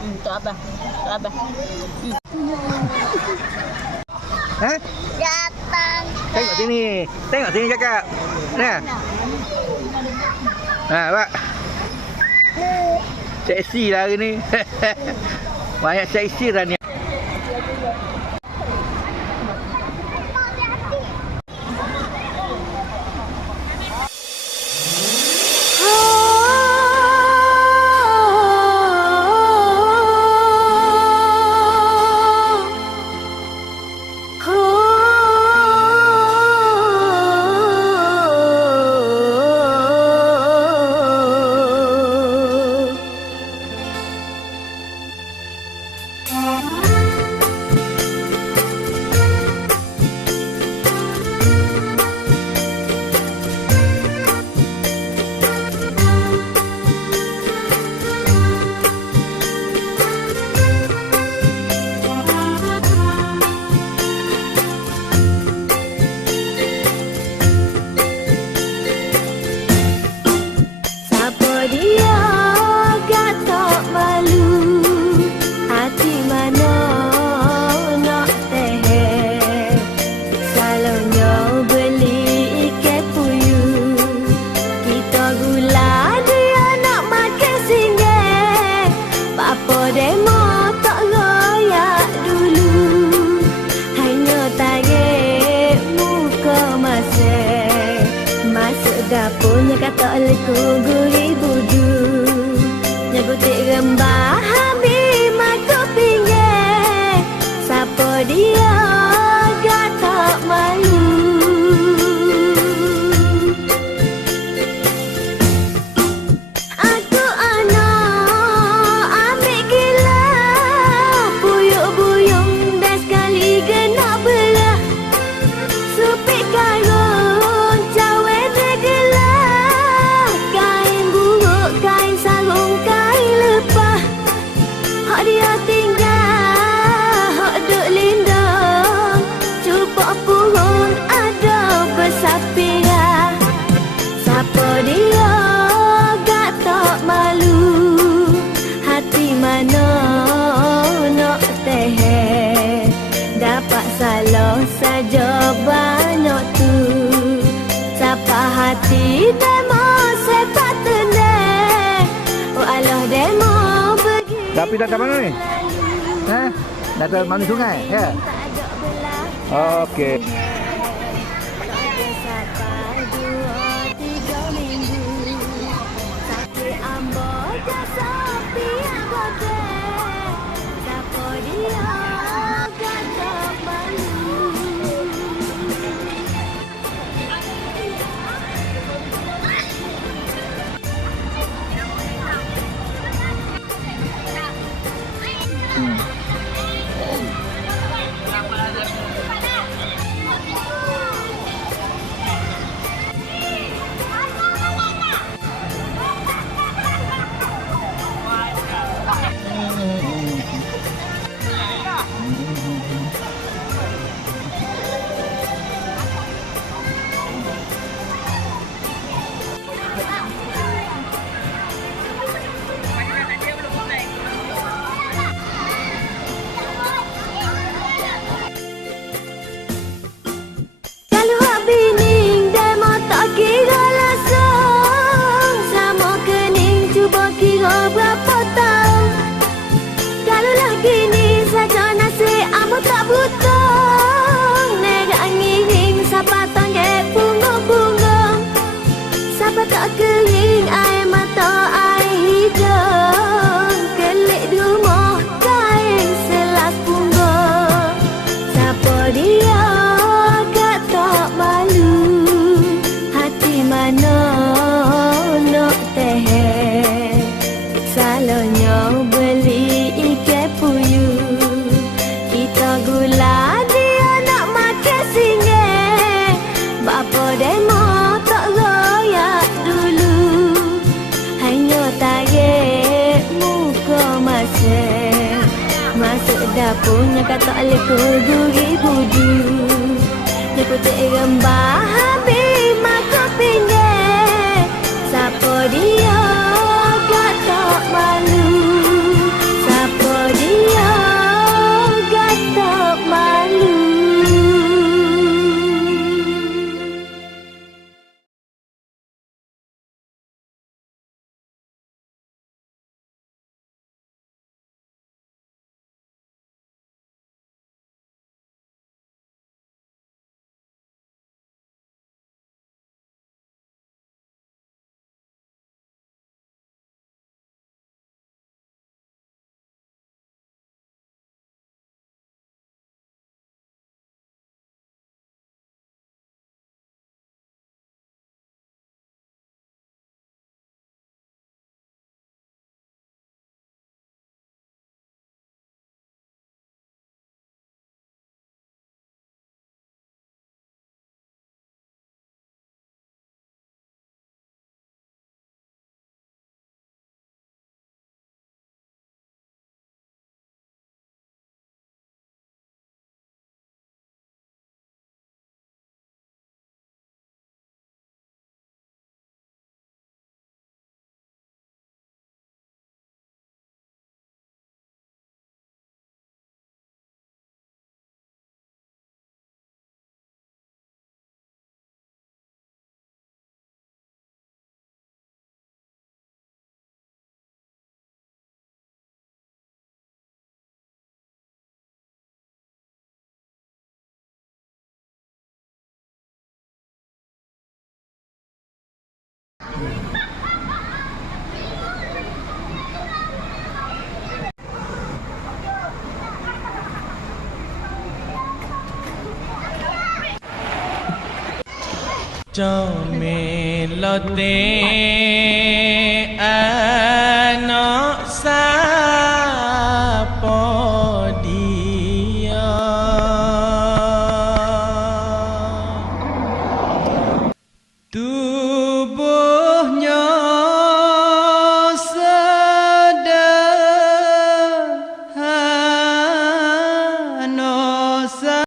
Untuk abang. Untuk abang. Ha? Datang. Tengok sini. Tengok sini cakap. Nah. Ha, Pak. Seksi lah hari ni. Banyak seksi dah ni. Dapurnya kata leku gurih budu nyebutik rembah habis makuk pinggir. Siapa dia gak tak malu. Aku anak ambil gila buyuk-buyung dan sekali kena belah supik karun cawe tergelah kain buruk kain sarung kain lepah hak dia tinggal hak duk lindung cupak purun ada bersapirah. Siapa dia gak tak malu hati mana nak teh dapat salah saja banyak tu siapa hati demo sepat tenang oh Allah demo pergi. Tapi dah mana ni? Ha? Datang mana sungai? Ya. Tak ada belah. Okey. Tak ada sampai 2-3 minggu tapi ambo dah sepi godek. Siapa dia gak tak malu. punya kata leku guri budu Nyepute rembah habis maka pindah Siapa dia gak tak malu Siapa dia gak tak malu cho mê lo tê